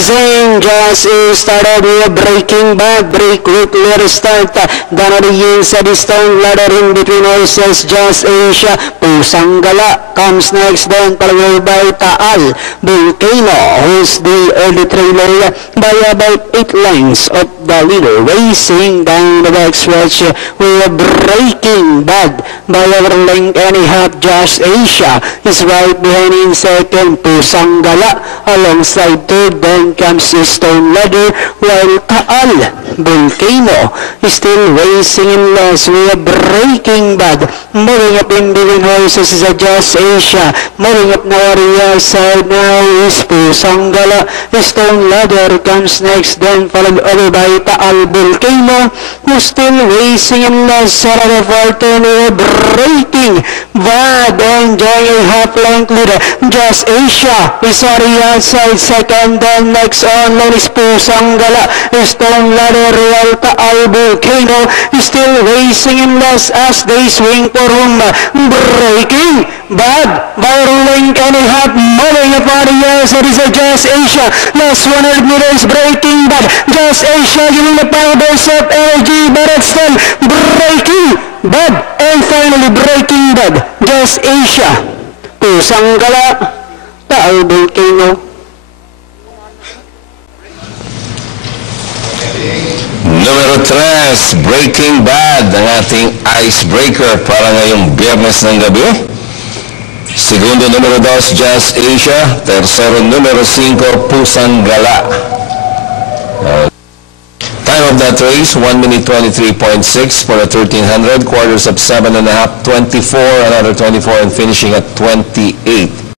racing. Just started with Breaking Bad. Break quickly restart. Down on the inside the stone ladder in between horses. Just Asia. Pusang Gala comes next. Then followed by Taal. Volcano, who's the early trailer by about 8 lengths of the leader. Racing down the backstretch with Breaking Bad by over length and a half. Just Asia is right behind in second. Pusang Gala alongside third. Then comes Stone Ladder, while Taal Volcano is still racing in last with Breaking Bad. Moving up in between horses is Just Asia. Moving up now on the side now is Pusang Gala. Stone Ladder comes next, then followed over by Taal Volcano, who's still racing in last. Side of our turn with Breaking Bad enjoying a half-length leader. Just Asia is on the outside second. Then next on line is Pusang Gala. Stone Ladder, while Taal Volcano is still racing in last as they swing for room. Breaking Bad by length and a half. Moving up on the outside is Just Asia. Last 100 meters, Breaking Bad. Just Asia giving the power base of energy, but it's still Breaking Bad. And finally Breaking Bad. Just Asia. Pusang Gala. Taal Volcano. Numero 3, Breaking Bad, ang ating icebreaker para ngayong Biyernes ng gabi. Segundo, numero 2, Just Asia. Tercero, numero 5, Pusang Gala. Time of that race, 1 minute 23.6 for the 1300, quarters of 7.5, 24, another 24, and finishing at 28.